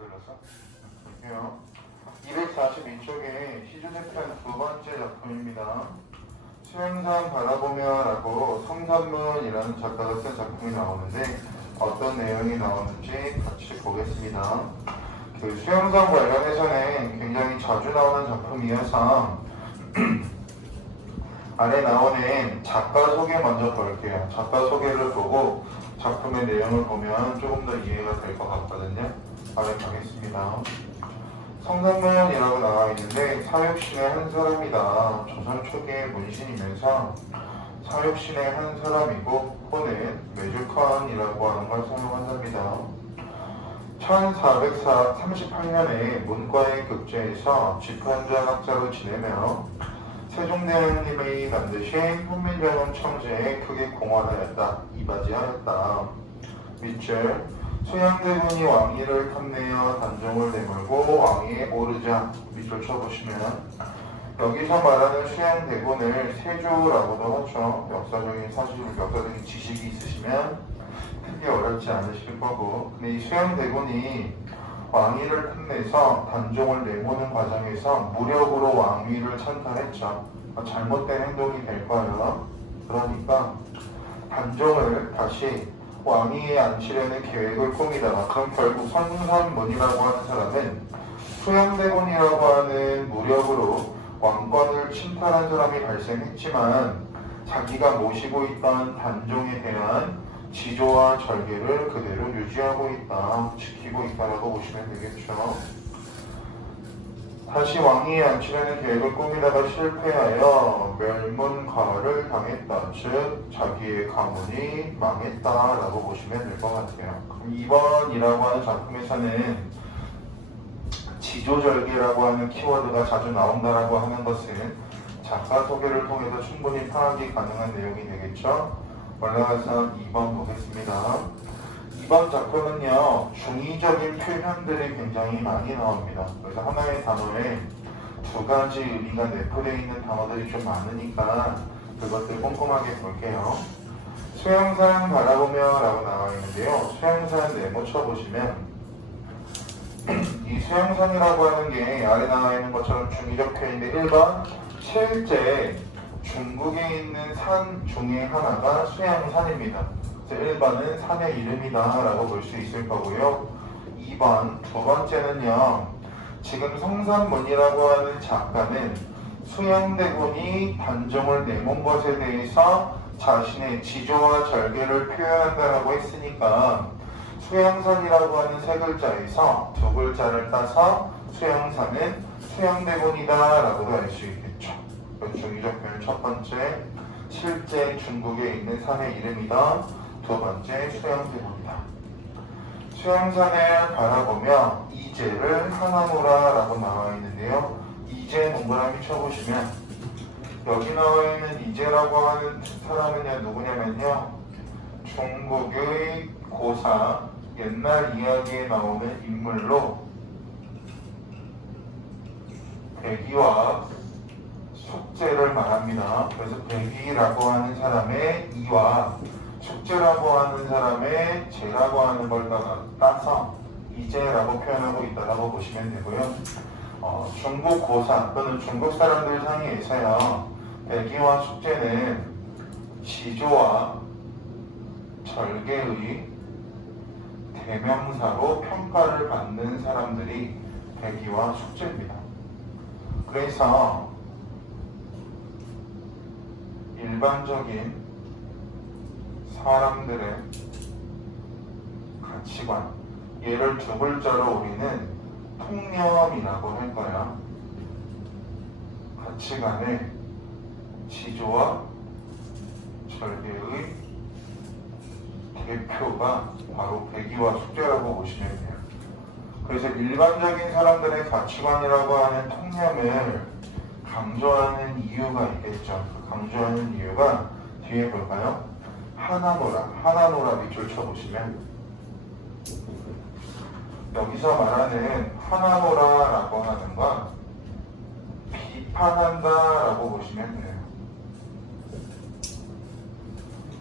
들러서 볼게요. 242쪽에 시주대편 두 번째 작품입니다. 수영산 바라보며라고 성산문이라는 작가가 쓴 작품이 나오는데 어떤 내용이 나오는지 같이 보겠습니다. 그 수영산 관련해서는 굉장히 자주 나오는 작품이어서 아래 나오는 작가 소개 먼저 볼게요. 작가 소개를 보고 작품의 내용을 보면 조금 더 이해가 될 것 같거든요. 아래 가겠습니다. 성산문이라고 나와 있는데 사육신의 한 사람이다. 조선 초기의 문신이면서 사육신의 한 사람이고 호는 메주컨이라고 하는 걸 사용한답니다. 1438년에 문과의 급제에서 집현전학자로 지내며 세종대왕님이 만드신 훈민정음 청제에 크게 공헌하였다. 이바지하였다. 밑줄 수양대군이 왕위를 탐내어 단종을 내몰고 왕위에 오르자 밑줄 쳐보시면 여기서 말하는 수양대군을 세조라고도 하죠. 역사적인 지식이 있으시면 크게 어렵지 않으실 거고, 근데 이 수양대군이 왕위를 탐내서 단종을 내모는 과정에서 무력으로 왕위를 찬탈했죠. 잘못된 행동이 될 거예요. 그러니까 단종을 다시 왕위에 앉히려는 계획을 꾸미다가 그럼 결국 성산문이라고 하는 사람은 수양대군이라고 하는 무력으로 왕권을 침탈한 사람이 발생했지만 자기가 모시고 있던 단종에 대한 지조와 절개를 그대로 유지하고 있다, 지키고 있다라고 보시면 되겠죠. 다시 왕위에 앉히려는 계획을 꾸미다가 실패하여 멸문과를 당했다. 즉 자기의 가문이 망했다라고 보시면 될 것 같아요. 그럼 2번이라고 하는 작품에서는 지조절개라고 하는 키워드가 자주 나온다라고 하는 것은 작가 소개를 통해서 충분히 파악이 가능한 내용이 되겠죠. 올라가서 2번 보겠습니다. 이번 작품은요, 중의적인 표현들이 굉장히 많이 나옵니다. 그래서 하나의 단어에 두 가지 의미가 내포되어 있는 단어들이 좀 많으니까 그것들 꼼꼼하게 볼게요. 수양산 바라보며 라고 나와 있는데요. 수양산 네모 쳐보시면 이 수양산이라고 하는 게 아래 나와 있는 것처럼 중의적 표현인데 1번 실제 중국에 있는 산 중에 하나가 수양산입니다. 1번은 산의 이름이다 라고 볼 수 있을 거고요. 2번 두 번째는요, 지금 성산문이라고 하는 작가는 수양대군이 단종을 내몬 것에 대해서 자신의 지조와 절개를 표현한다라고 했으니까 수양산이라고 하는 세 글자에서 두 글자를 따서 수양산은 수양대군이다 라고도 알 수 있겠죠. 중의적 표현 첫 번째, 실제 중국에 있는 산의 이름이다. 두 번째, 수양대군이다. 수양산을 바라보며 이제를 하나노라 라고 나와 있는데요. 이제 동그라미 쳐보시면 여기 나와 있는 이제라고 하는 사람은요, 누구냐면요, 중국의 고사, 옛날 이야기에 나오는 인물로 백이와 숙제를 말합니다. 그래서 백이라고 하는 사람의 이와 숙제라고 하는 사람의 제라고 하는 걸 따서 이제라고 표현하고 있다라고 보시면 되고요. 중국 고사 또는 중국 사람들 사이에서요, 백이와 숙제는 지조와 절개의 대명사로 평가를 받는 사람들이 백이와 숙제입니다. 그래서 일반적인 사람들의 가치관, 얘를 두 글자로 우리는 통념이라고 할 거야. 가치관의 지조와 절개의 대표가 바로 백이와 숙제라고 보시면 돼요. 그래서 일반적인 사람들의 가치관이라고 하는 통념을 강조하는 이유가 있겠죠. 그 강조하는 이유가 뒤에 볼까요? 하나노라 밑줄 쳐보시면 여기서 말하는 하나노라라고 하는 건 비판한다라고 보시면 돼요.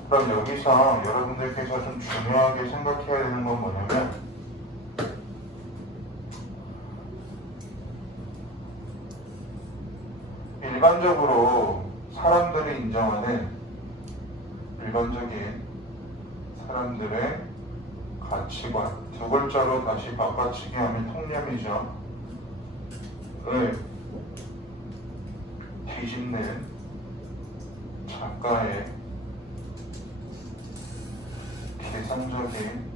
그럼 여기서 여러분들께서 좀 중요하게 생각해야 되는 건 뭐냐면 일반적으로 사람들이 인정하는 일반적인 사람들의 가치관, 두 글자로 다시 바꿔치기 하면 통념이죠. 을 뒤집는 작가의 계산적인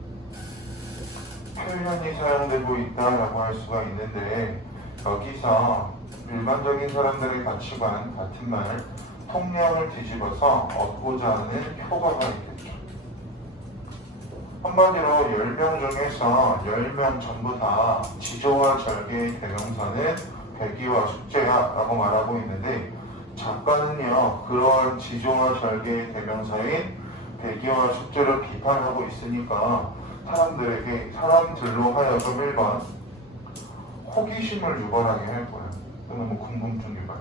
표현이 사용되고 있다라고 할 수가 있는데, 여기서 일반적인 사람들의 가치관 같은 말 통념을 뒤집어서 얻고자 하는 효과가 있겠죠. 한마디로 10명 중에서 10명 전부 다 지조와 절개의 대명사는 배기와 숙제야 라고 말하고 있는데, 작가는요 그러한 지조와 절개의 대명사인 배기와 숙제를 비판하고 있으니까 사람들로 하여금 1번 호기심을 유발하게 할 거야. 또는 궁금증 유발.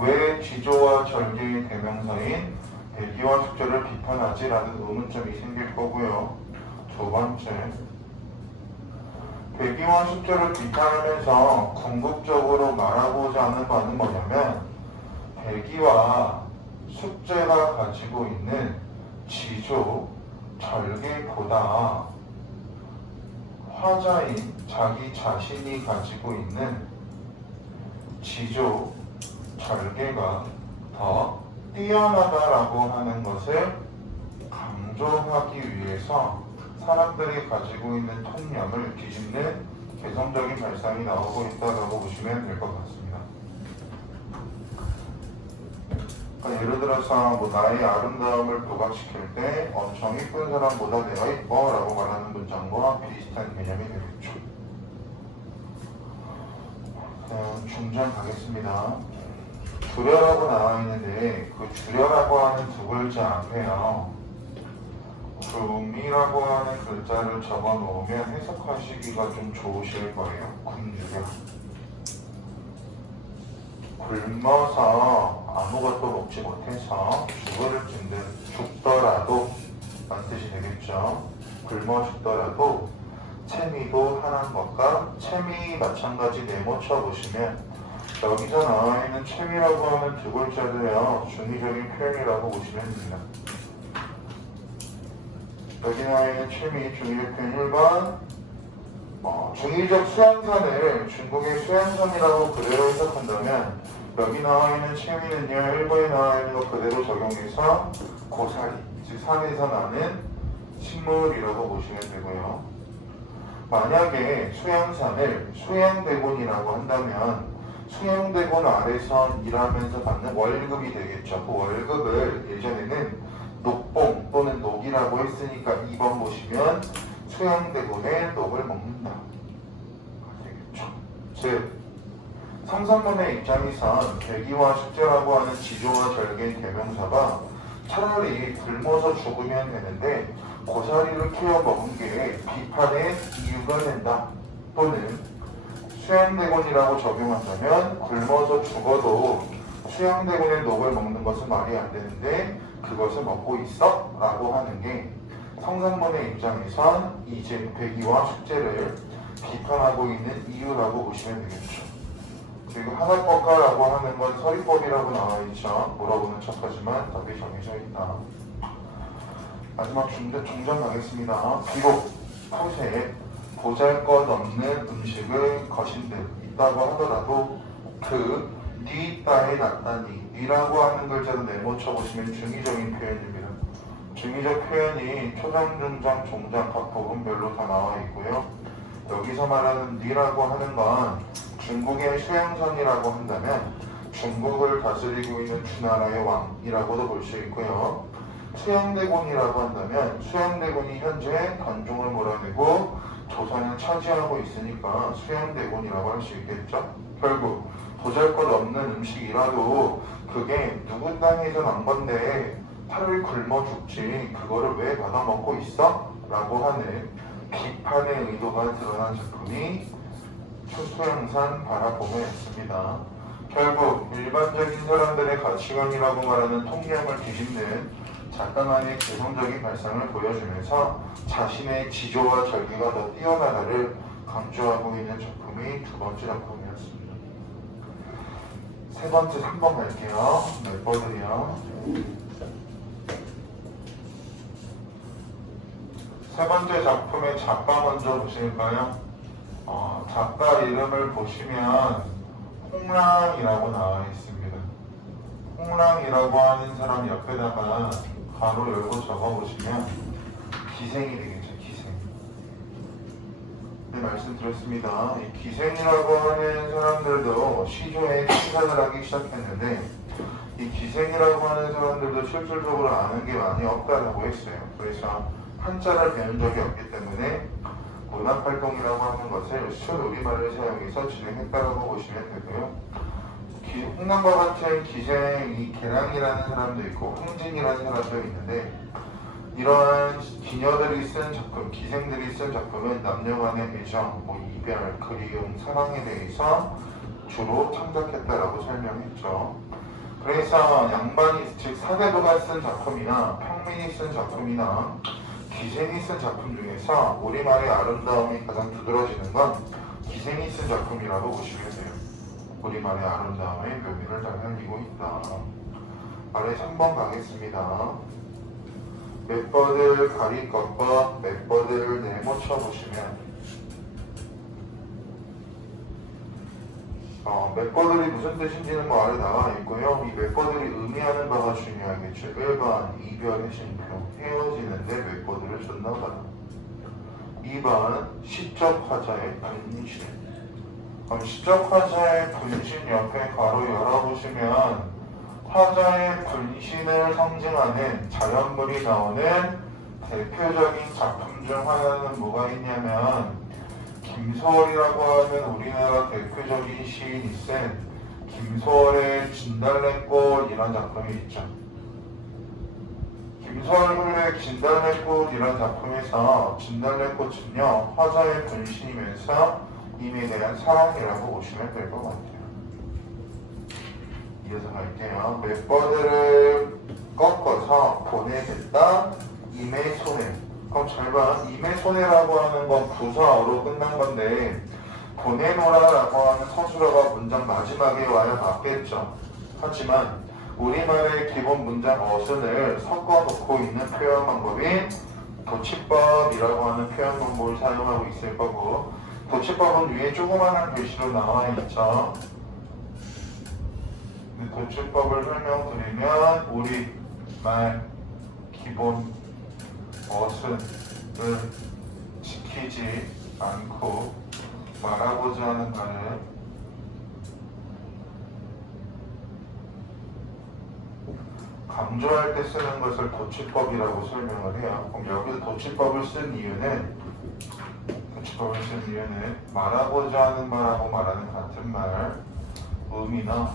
왜 지조와 절개의 대명사인 배기와 숙제를 비판하지라는 의문점이 생길 거고요. 두 번째, 배기와 숙제를 비판하면서 궁극적으로 말하고자 하는 바는 뭐냐면, 배기와 숙제가 가지고 있는 지조, 절개보다 화자인 자기 자신이 가지고 있는 지조, 절개가 더 뛰어나다라고 하는 것을 강조하기 위해서 사람들이 가지고 있는 통념을 뒤집는 개성적인 발상이 나오고 있다고 보시면 될 것 같습니다. 그러니까 예를 들어서 나의 아름다움을 부각시킬 때 엄청 이쁜 사람보다 내가 이뻐 라고 말하는 문장과 비슷한 개념이 되겠죠. 중장 가겠습니다. 주려라고 나와 있는데, 그 주려라고 하는 두 글자 앞에요 굶이라고 하는 글자를 적어 놓으면 해석하시기가 좀 좋으실 거예요. 굶주려. 굶어서 아무것도 먹지 못해서 죽더라도 라는 뜻이 되겠죠. 굶어 죽더라도 채미도 하는 것과 채미 마찬가지 네모쳐 보시면, 여기서 나와 있는 채미라고 하는 두 글자도요 중의적인 표현이라고 보시면 됩니다. 여기 나와 있는 채미 중의적 표현 1번, 중의적 수양산을 중국의 수양산이라고 그대로 해석한다면, 여기 나와 있는 채미는요 1번에 나와 있는 것 그대로 적용해서 고사리, 즉 산에서 나는 식물이라고 보시면 되고요. 만약에 수양산을 수양대군이라고 한다면, 수양대군 아래서 일하면서 받는 월급이 되겠죠. 그 월급을 예전에는 녹봉 또는 녹이라고 했으니까 2번 보시면 수양대군의 녹을 먹는다 되겠죠. 즉 상상론의 입장에선 배기와 숙제라고 하는 지조와 절개의 대명사가 차라리 굶어서 죽으면 되는데 고사리를 키워 먹은 게 비판의 이유가 된다, 또는 수양대군이라고 적용한다면 굶어서 죽어도 수양대군의 녹을 먹는 것은 말이 안 되는데 그것을 먹고 있어? 라고 하는 게 성산문의 입장에선 이제 배기와 숙제를 비판하고 있는 이유라고 보시면 되겠죠. 그리고 하나법가라고 하는 건 서리법이라고 나와 있죠. 물어보는 척하지만 답이 정해져 있다. 마지막 중점 가겠습니다. 비록 후세에 보잘것없는 음식을 거신 듯 있다고 하더라도 그 뒤있다에 낫다니, 니라고 하는 글자도 네모쳐 보시면 중의적인 표현입니다. 중의적 표현이 초장, 중장, 종장 각 부분별로 다 나와 있고요. 여기서 말하는 니라고 하는 건 중국의 수양선이라고 한다면 중국을 다스리고 있는 주나라의 왕이라고도 볼 수 있고요. 수양대군이라고 한다면 수양대군이 현재 관종을 몰아내고 조선을 차지하고 있으니까 수양대군이라고 할 수 있겠죠. 결국 보잘것없는 음식이라도 그게 누구 땅에서 난 건데 팔을 굶어 죽지 그거를 왜 받아먹고 있어? 라고 하는 비판의 의도가 드러난 작품이 추수양산 바라봄에였습니다. 결국 일반적인 사람들의 가치관이라고 말하는 통념을 뒤집는 작가만의 개성적인 발상을 보여주면서 자신의 지조와 절개가 더 뛰어나다를 강조하고 있는 작품이 두 번째 작품이었습니다. 세 번째 3번 갈게요. 멤버들이요. 세 번째 작품의 작가 먼저 보실까요? 작가 이름을 보시면 홍랑이라고 나와 있습니다. 홍랑이라고 하는 사람 옆에다가 가로 열고 적어 보시면 기생이 되겠죠. 기생. 네, 말씀드렸습니다. 이 기생이라고 하는 사람들도 시조에 시사를 하기 시작했는데 이 기생이라고 하는 사람들도 실질적으로 아는 게 많이 없다라고 했어요. 그래서 한자를 배운 적이 없기 때문에 문학활동이라고 하는 것을 순우리말을 사용해서 진행했다라고 보시면 되고요. 홍남과 같은 기생, 이 계랑이라는 사람도 있고 홍진이라는 사람도 있는데 이러한 기녀들이 쓴 작품, 기생들이 쓴 작품은 남녀 간의 애정, 이별, 그리움, 사랑에 대해서 주로 창작했다라고 설명했죠. 그래서 양반이, 즉 사대부가 쓴 작품이나 평민이 쓴 작품이나 기생이 쓴 작품 중에서 우리말의 아름다움이 가장 두드러지는 건 기생이 쓴 작품이라고 보시면 돼요. 우리말의 아름다움의 묘미를 잘 살리고 있다. 아래 3번 가겠습니다. 맷버들 가리것과 맷버들을 네모쳐 보시면 맷버들이 무슨 뜻인지는 아래 나와 있고요. 이 맷버들이 의미하는 바가 중요하겠죠. 1번 이별의 쉼표, 헤어지는데 맷버들을 줬나봐요. 2번 시적 화자의 분신. 그럼 시적 화자의 분신 옆에 가로 열어보시면 화자의 분신을 상징하는 자연물이 나오는 대표적인 작품 중 하나는 뭐가 있냐면 김소월이라고 하는 우리나라 대표적인 시인이 쓴 김소월의 진달래꽃이라는 작품이 있죠. 김소월의 진달래꽃이라는 작품에서 진달래꽃은요 화자의 분신이면서 임에 대한 사랑이라고 보시면 될 것 같아요. 이어서 갈게요. 맷버들을 꺾어서 보내겠다. 임의 손해. 그럼 잘 봐. 임의 손해라고 하는 건 부사어로 끝난 건데 보내노라라고 하는 서술어가 문장 마지막에 와야 맞겠죠. 하지만 우리말의 기본 문장 어순을 섞어놓고 있는 표현 방법이 도치법이라고 하는 표현 방법을 사용하고 있을 거고 도치법은 위에 조그마한 글씨로 나와 있죠. 도치법을 설명드리면 우리말 기본 어순을 지키지 않고 말하고자 하는 말을 강조할 때 쓰는 것을 도치법이라고 설명을 해요. 그럼 여기서 도치법을 쓴 이유는 말하고자 하는 말하고 말하는 같은 말, 의미나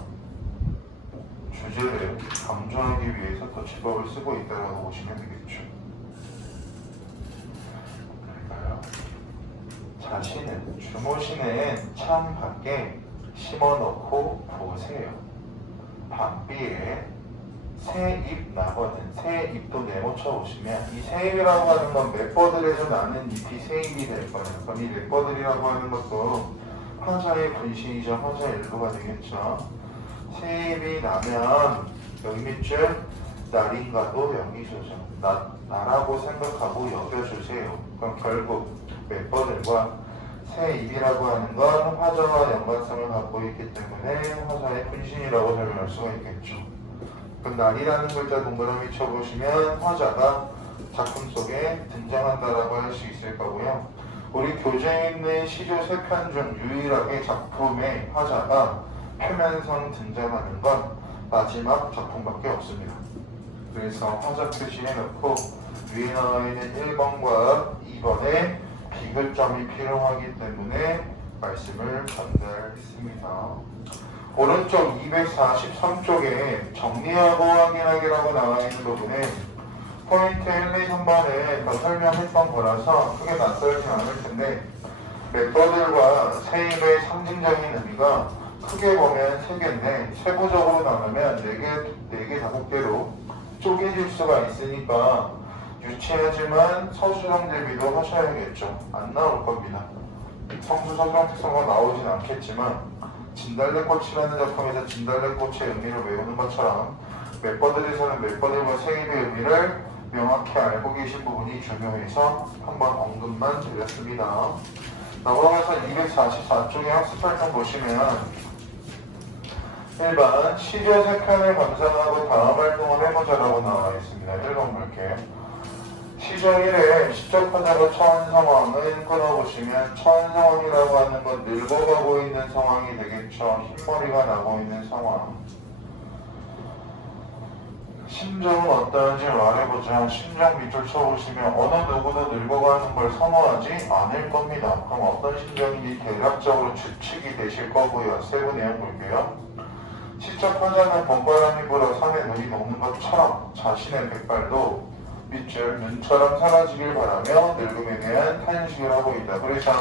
주제를 강조하기 위해서 도치법을 쓰고 있다고 보시면 되겠죠. 그러니까요. 자신은 주무시는 창 밖에 심어놓고 보세요. 밤비에 새잎 나거든. 새잎도 네모쳐 보시면 이 새잎이라고 하는 건 맷버들에서 나는 잎이 새잎이 될 거예요. 그럼 이 맷버들이라고 하는 것도 화자의 분신이죠. 화자의 일부가 되겠죠. 새잎이 나면 여기 밑줄 날인가도 여기서죠. 나라고 생각하고 여겨주세요. 그럼 결국 맷버들과 새잎이라고 하는 건 화자와 연관성을 갖고 있기 때문에 화자의 분신이라고 설명할 수가 있겠죠. 그럼 날이라는 글자 동그라미 쳐보시면 화자가 작품 속에 등장한다라고 할 수 있을 거고요. 우리 교재에 있는 시조 3편 중 유일하게 작품의 화자가 표면상 등장하는 건 마지막 작품밖에 없습니다. 그래서 화자 표시해놓고 위에 나와 있는 1번과 2번에 비교점이 필요하기 때문에 말씀을 전달했습니다. 오른쪽 243쪽에 정리하고 확인하기라고 나와 있는 부분에 포인트 1, 2, 3번에 더 설명했던 거라서 크게 낯설지 않을 텐데 맷버들과 새잎의 상징적인 의미가 크게 보면 3개인데 세부적으로 나누면 4개, 5개로 쪼개질 수가 있으니까 유치하지만 서술형 대비도 하셔야겠죠. 안 나올 겁니다. 성수 서술형 특성가 나오진 않겠지만 진달래꽃이라는 작품에서 진달래꽃의 의미를 외우는 것처럼 멤버들에서는 멤버들과 생일의 의미를 명확히 알고 계신 부분이 중요해서 한번 언급만 드렸습니다. 넘어가서 244쪽에 학습활동 보시면 1번 시조 3편을 감상하고 다음 활동을 해보자라고 나와 있습니다. 1번 볼게요. 시조 1에 시적하자고 처한 상황은 끊어보시면 처한 상황이라고 하는 건 늙어가고 있는 상황이 되겠죠. 흰머리가 나고 있는 상황. 심정은 어떠한지 말해보자. 심정 밑줄 쳐보시면 어느 누구도 늙어가는 걸 선호하지 않을 겁니다. 그럼 어떤 심정인지 대략적으로 추측이 되실 거고요. 세부 내용 볼게요. 시적 환자는 봄바람이 불어 산에 눈이 녹는 것처럼 자신의 백발도 밑줄 눈처럼 사라지길 바라며 늙음에 대한 탄식을 하고 있다. 그래서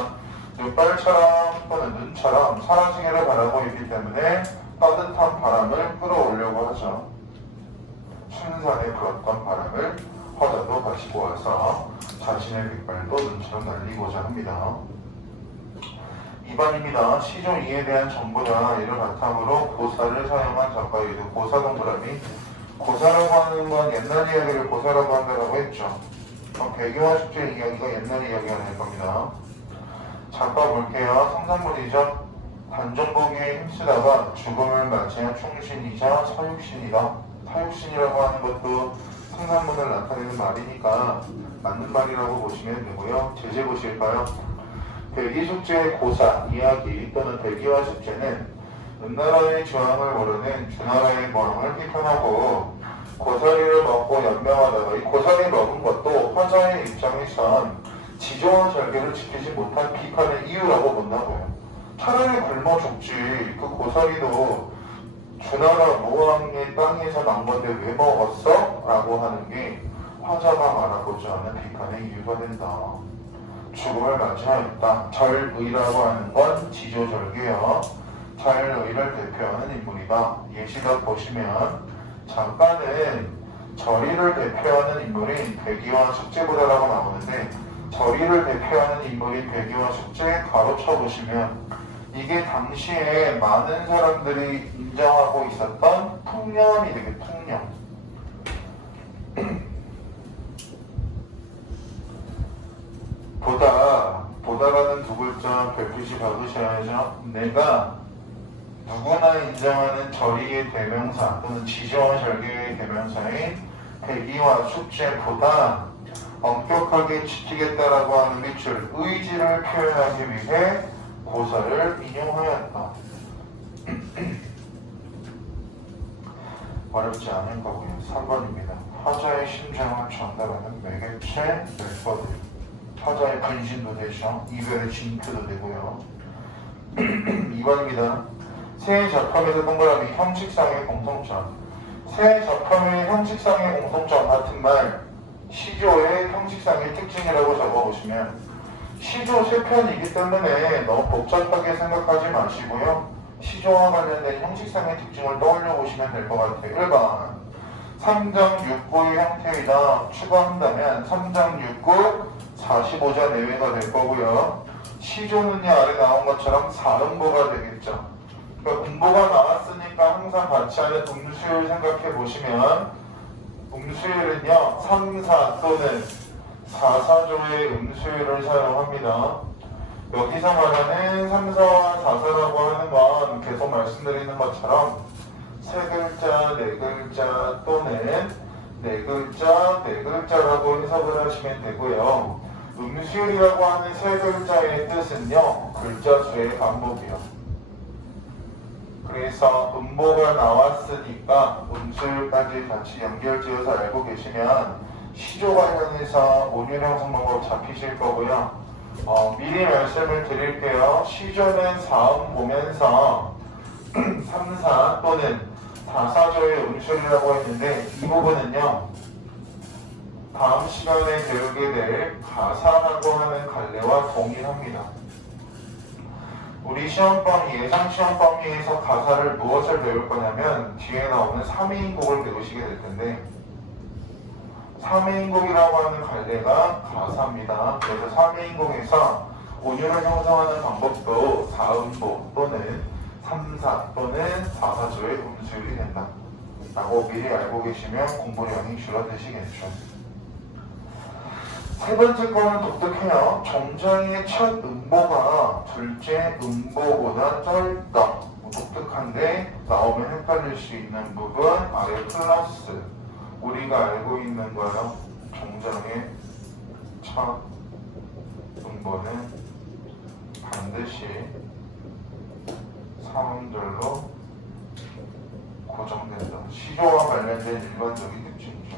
눈발처럼 또는 눈처럼 사라지기를 바라고 있기 때문에 따뜻한 바람을 끌어오려고 하죠. 춘산에 불었던 바람을 화자도 가지고 와서 자신의 백발도 눈처럼 날리고자 합니다. 2번입니다. 시조 2에 대한 정보나 이를 바탕으로 고사를 사용한 작가이고 고사 동그라미. 고사라고 하는 건 옛날 이야기를 고사라고 한다고 했죠. 그럼 배경화 숙제 이야기가 옛날 이야기가 될 겁니다. 작가 볼게요. 성산물이죠. 단정보기에 힘쓰다가 죽음을 맞이한 충신이자 사육신이다. 사육신이라고 하는 것도 성산문을 나타내는 말이니까 맞는 말이라고 보시면 되고요. 제재 보실까요? 대기숙제의 고사, 이야기 또는 대기화 숙제는 은나라의 주왕을 모르는 주나라의 왕을 비판하고 고사리를 먹고 연명하다가 이 고사리 먹은 것도 화자의 입장에선 지조와 절개를 지키지 못한 비판의 이유라고 본다고요. 차라리 굶어 죽지. 그 고사리도 주나라 모왕의 땅에서 난 건데 왜 먹었어? 라고 하는 게 화자가 말하고자 하는 비판의 이유가 된다. 죽음을 맞이하였다. 절의라고 하는 건 지조절개요. 절의를 대표하는 인물이다. 예시가 보시면 작가는 절의를 대표하는 인물인 백이와 숙제보다라고 나오는데 절의를 대표하는 인물인 백이와 숙제 가로쳐 보시면 이게 당시에 많은 사람들이 인정하고 있었던 풍년이 되게 풍년. 보다라는 두 글자 별표시 박으셔야죠. 내가 누구나 인정하는 절의의 대명사 또는 지조와 절개의 대명사인 백이와 숙제보다 엄격하게 지키겠다라고 하는 밑줄 의지를 표현하기 위해 고사를 인용하였다. 어렵지 않은 거고요. 3번입니다. 화자의 심정을 전달하는 매개체 멜버드. 화자의 분신도 되죠. 이별의 징표도 되고요. 2번입니다. 세 작품에서 동그라미 형식상의 공통점. 세 작품의 형식상의 공통점 같은 말 시조의 형식상의 특징이라고 적어보시면 시조 3편이기 때문에 너무 복잡하게 생각하지 마시고요. 시조와 관련된 형식상의 특징을 떠올려 보시면 될 것 같아요. 1번 3장 6구의 형태이다. 추가한다면 3장 6구 45자 내외가 될 거고요. 시조는요 아래 나온 것처럼 4음보가 되겠죠. 그러니까 음보가 나왔으니까 항상 같이 하는 음수율 생각해 보시면 음수율은요 3, 4 또는 4, 4조의 음수율을 사용합니다. 여기서 말하는 3, 4와 4, 4라고 하는 건 계속 말씀드리는 것처럼 세 글자, 네 글자 또는 네 글자, 네 글자라고 해석을 하시면 되고요. 음수율이라고 하는 세 글자의 뜻은요 글자 수의 반복이요. 그래서 음보가 나왔으니까 음수율까지 같이 연결지어서 알고 계시면 시조 관련해서 온율 형성 방법 잡히실 거고요. 미리 말씀을 드릴게요. 시조는 4음 보면서 3, 4 또는 4, 4조의 음수율이라고 했는데 이 부분은요. 다음 시간에 배우게 될 가사라고 하는 갈래와 동일합니다. 우리 시험 범위, 예상 시험 범위에서 가사를 무엇을 배울 거냐면 뒤에 나오는 3인곡을 배우시게 될 텐데 3인곡이라고 하는 갈래가 가사입니다. 그래서 3인곡에서 온율을 형성하는 방법도 4음보 또는 3, 4또는 4, 4조의 음수율이 된다 라고 미리 알고 계시면 공부량이 줄어드시겠죠. 세 번째 거는 독특해요. 정자의 첫 음보가 둘째 음보보다 짧다. 독특한데 나오면 헷갈릴 수 있는 부분 아래 플러스 우리가 알고 있는 거요. 정자의 첫 음보는 반드시 상음절로 고정된다. 시조와 관련된 일반적인 특징이죠.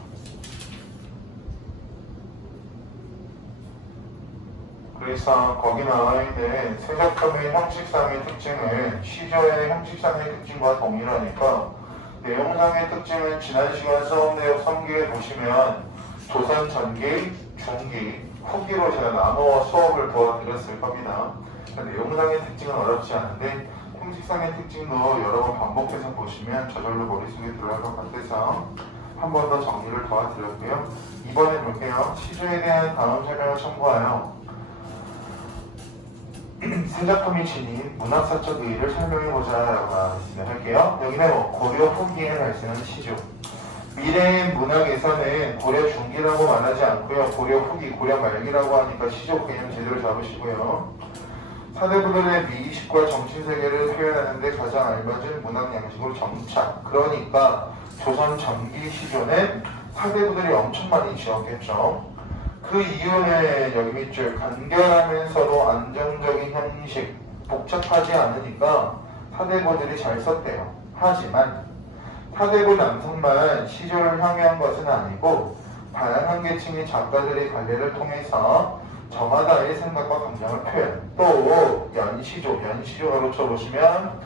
그래서 거기 나와 있는 세작품의 형식상의 특징은 시조의 형식상의 특징과 동일하니까 내용상의 특징은 지난 시간 수업 내용 3기에 보시면 조선 전기, 중기, 후기로 제가 나누어 수업을 도와드렸을 겁니다. 내용상의 특징은 어렵지 않은데 형식상의 특징도 여러 번 반복해서 보시면 저절로 머릿속에 들어갈 것 같아서 한 번 더 정리를 도와드렸고요. 이번에 볼게요. 시조에 대한 다음 설명을 참고하여 새 작품이 지닌 문학사적 의의를 설명해보자 라고 할게요. 여기는 고려 후기에 발생한 시조. 미래의 문학에서는 고려 중기라고 말하지 않고요. 고려 후기, 고려 말기라고 하니까 시조 개념 제대로 잡으시고요. 사대부들의 미의식과 정신세계를 표현하는 데 가장 알맞은 문학 양식으로 정착. 그러니까 조선 전기 시조는 사대부들이 엄청 많이 지었겠죠. 그 이유는 여기 밑줄 간결하면서도 안정적인 형식, 복잡하지 않으니까 사대부들이 잘 썼대요. 하지만 사대부 남성만 시조를 향유한 것은 아니고 다양한 계층의 작가들의 관례를 통해서 저마다의 생각과 감정을 표현. 또 연시조라고 쳐보시면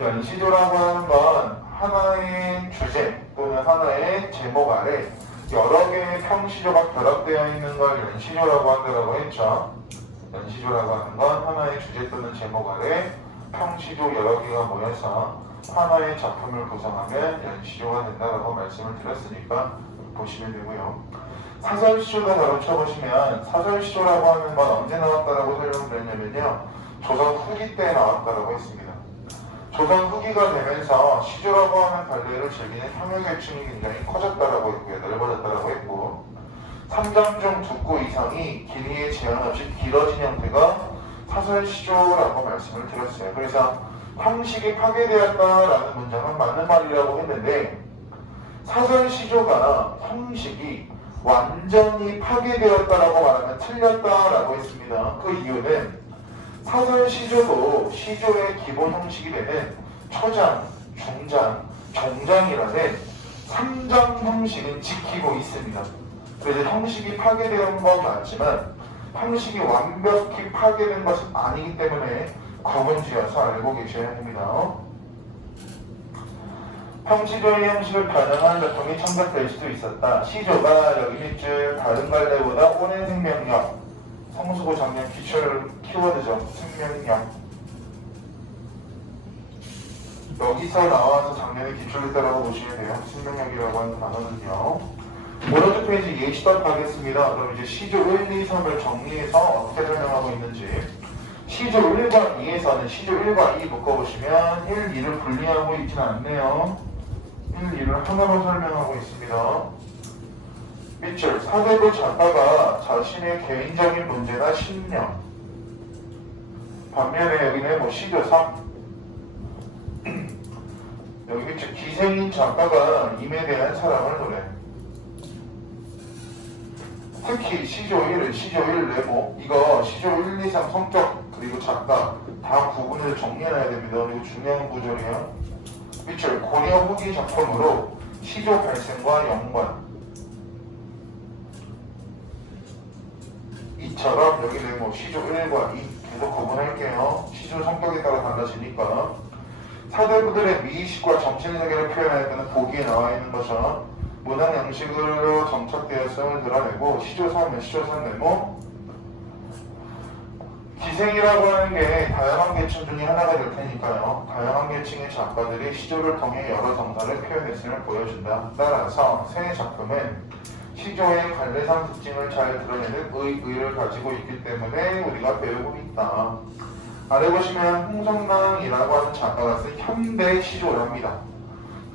연시조라고 하는 건 하나의 주제 또는 하나의 제목 아래 여러 개의 평시조가 결합되어 있는 걸 연시조라고 한다고 했죠. 연시조라고 하는 건 하나의 주제 또는 제목 아래 평시조 여러 개가 모여서 하나의 작품을 구성하면 연시조가 된다고 말씀을 드렸으니까 보시면 되고요. 사설시조도 바로 쳐보시면 사설시조라고 하는 건 언제 나왔다라고 설명드렸냐면요. 조선 후기 때 나왔다라고 했습니다. 조선 후기가 되면서 시조라고 하는 관례를 즐기는 평유계층이 굉장히 커졌다라고 했고요. 넓어졌다라고 했고 3장 중 2구 이상이 길이에 제한 없이 길어진 형태가 사설시조라고 말씀을 드렸어요. 그래서 형식이 파괴되었다라는 문장은 맞는 말이라고 했는데 사설시조가 형식이 완전히 파괴되었다라고 말하면 틀렸다라고 했습니다. 그 이유는 사설시조도 시조의 기본 형식이 되는 초장, 중장, 정장이라는 3장 형식은 지키고 있습니다. 그래서 형식이 파괴된 건 맞지만 형식이 완벽히 파괴된 것은 아니기 때문에 구분지어서 알고 계셔야 합니다. 평시조의 형식을 반영한 작품이 창작될 수도 있었다. 시조가 여기 밑줄 다른 갈래보다 오랜 생명력 성수고 작년 기출 키워드죠. 생명력 여기서 나와서 작년에 기출했다라고 보시면 돼요. 생명력이라고 하는 단어는요. 오른쪽 페이지 예시답 가겠습니다. 그럼 이제 시조 1, 2, 3을 정리해서 어떻게 설명하고 있는지 시조 1과 2에서는 시조 1과 2 묶어보시면 1, 2를 분리하고 있지는 않네요. 1, 2를 하나로 설명하고 있습니다. 밑줄 사대부 작가가 자신의 개인적인 문제나 신념 반면에 여기는 시조 3 여기 밑줄 기생인 작가가 임에 대한 사랑을 노래 특히 시조 1은 시조 1 레모 이거 시조 1, 2, 3 성격 그리고 작가 다 구분해서 정리해놔야 됩니다. 그리고 중요한 구절이에요. 밑줄 고려 후기 작품으로 시조 발생과 연관 이처럼 여기는 시조 1과 2 계속 구분할게요. 시조 성격에 따라 달라지니까 사대부들의 미의식과 정신세계를 표현할 때는 보기에 나와 있는 것처럼 문학 양식으로 정착되었음을 드러내고 시조 3은 시조 3 네모 기생이라고 하는 게 다양한 계층 중에 하나가 될 테니까요. 다양한 계층의 작가들이 시조를 통해 여러 정사를 표현했음을 보여준다. 따라서 새 작품은 시조의 관례상 특징을 잘 드러내는 의의를 가지고 있기 때문에 우리가 배우고 있다. 아래 보시면 홍성랑이라고 하는 작가가 쓴 현대 시조랍니다.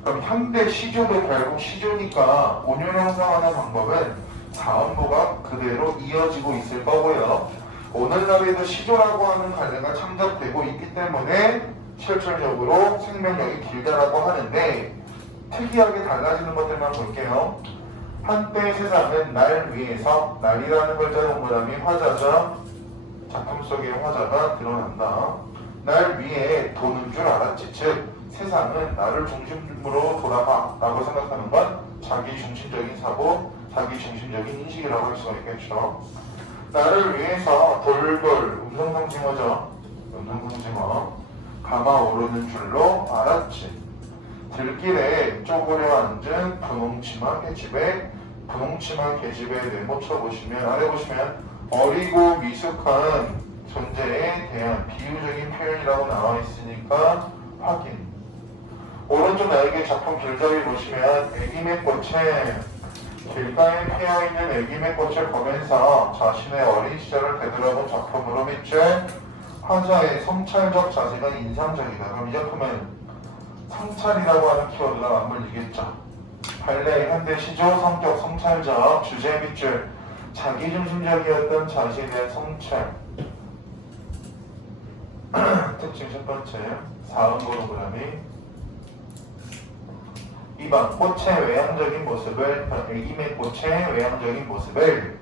그럼 현대 시조도 결국 시조니까 온율 형성하는 방법은 사음보가 그대로 이어지고 있을 거고요. 오늘날에도 시조라고 하는 관례가 참작되고 있기 때문에 실질적으로 생명력이 길다라고 하는데 특이하게 달라지는 것들만 볼게요. 한때 세상은 날 위에서 날이라는 글자 동그라미 화자죠. 작품 속의 화자가 드러난다. 날 위에 도는 줄 알았지. 즉 세상은 나를 중심으로 돌아가 라고 생각하는 건 자기 중심적인 사고, 자기 중심적인 인식이라고 할 수가 있겠죠. 나를 위해서 돌돌 음성성징어죠. 음성성징어 감아 오르는 줄로 알았지. 들길에 쪼그려 앉은 분홍치마 계집에 분홍치마 계집에 내모쳐 보시면 아래 보시면 어리고 미숙한 존재에 대한 비유적인 표현이라고 나와 있으니까 확인. 오른쪽 날개 작품 길잡이 보시면 애기의 꽃에 길가에 피어있는 애기의 꽃을 보면서 자신의 어린 시절을 되돌아본 작품으로 밑줄 화자의 성찰적 자세가 인상적이다. 그럼 이 작품은 성찰이라고 하는 키워드가 맞물리겠죠. 발레, 현대, 시조, 성격, 성찰적, 주제 밑줄 자기중심적이었던 자신에 대한 성찰. 특징 첫 번째, 사음 모노그램이 2번, 꽃의 외향적인 모습을, 애기의 꽃의 외향적인 모습을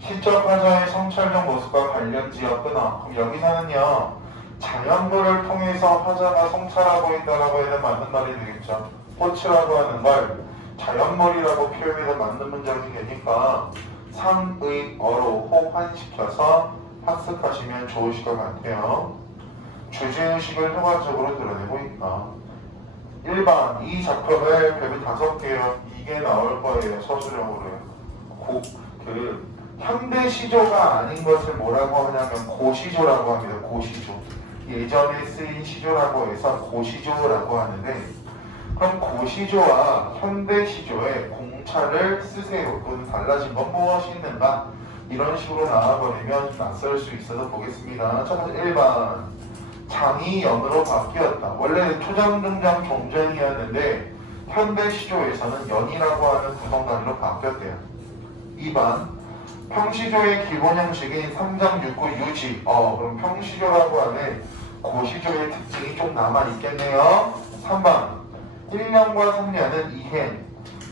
시적 화자의 성찰적 모습과 관련지어 끊어. 그럼 여기서는요, 자연물을 통해서 화자가 성찰하고 있다라고 해야 맞는 말이 되겠죠. 꽃이라고 하는 걸 자연물이라고 표현해서 맞는 문장이 되니까 상의어로 호환시켜서 학습하시면 좋으실 것 같아요. 주제의식을 효과적으로 드러내고 있다. 1번, 이 작품을 별이 5개요. 이게 나올 거예요. 서술형으로요. 현대 시조가 아닌 것을 뭐라고 하냐면 고시조라고 합니다. 고시조. 예전에 쓰인 시조라고 해서 고시조라고 하는데, 그럼 고시조와 현대 시조의 공차를 쓰세요. 또는 달라진 건 무엇이 있는가? 이런 식으로 나와버리면 낯설 수 있어서 보겠습니다. 첫 번째 1번. 장이 연으로 바뀌었다. 원래는 초장, 중장, 종장이었는데 현대 시조에서는 연이라고 하는 구성 단위로 바뀌었대요. 2번. 평시조의 기본 형식인 3장 6구 유지. 그럼 평시조라고 하는 고시조의 특징이 좀 남아있겠네요. 3번. 1년과 3년은 이행,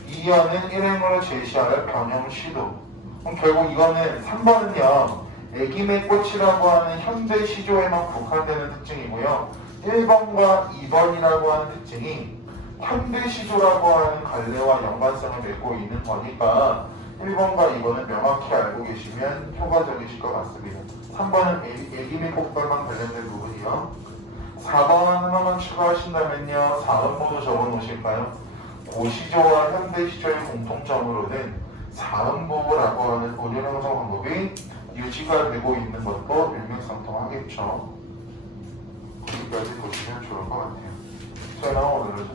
2년은 일행으로 제시할 변형 시도. 그럼 결국 이거는 3번은요, 애기의 꽃이라고 하는 현대 시조에만 국한되는 특징이고요. 1번과 2번이라고 하는 특징이 현대 시조라고 하는 관례와 연관성을 맺고 있는 거니까 1번과 2번은 명확히 알고 계시면 효과적이실 것 같습니다. 3번은 애기의 꽃과만 관련된 부분이요. 4번 하나만 추가하신다면요. 4번 모두 적어놓으실까요? 고시조와 현대시조의 공통점으로는 4음보라고 하는 온율 형성 방법이 유지가 되고 있는 것도 일맥상통하겠죠. 거기까지 보시면 좋을 것 같아요. 자, 오늘은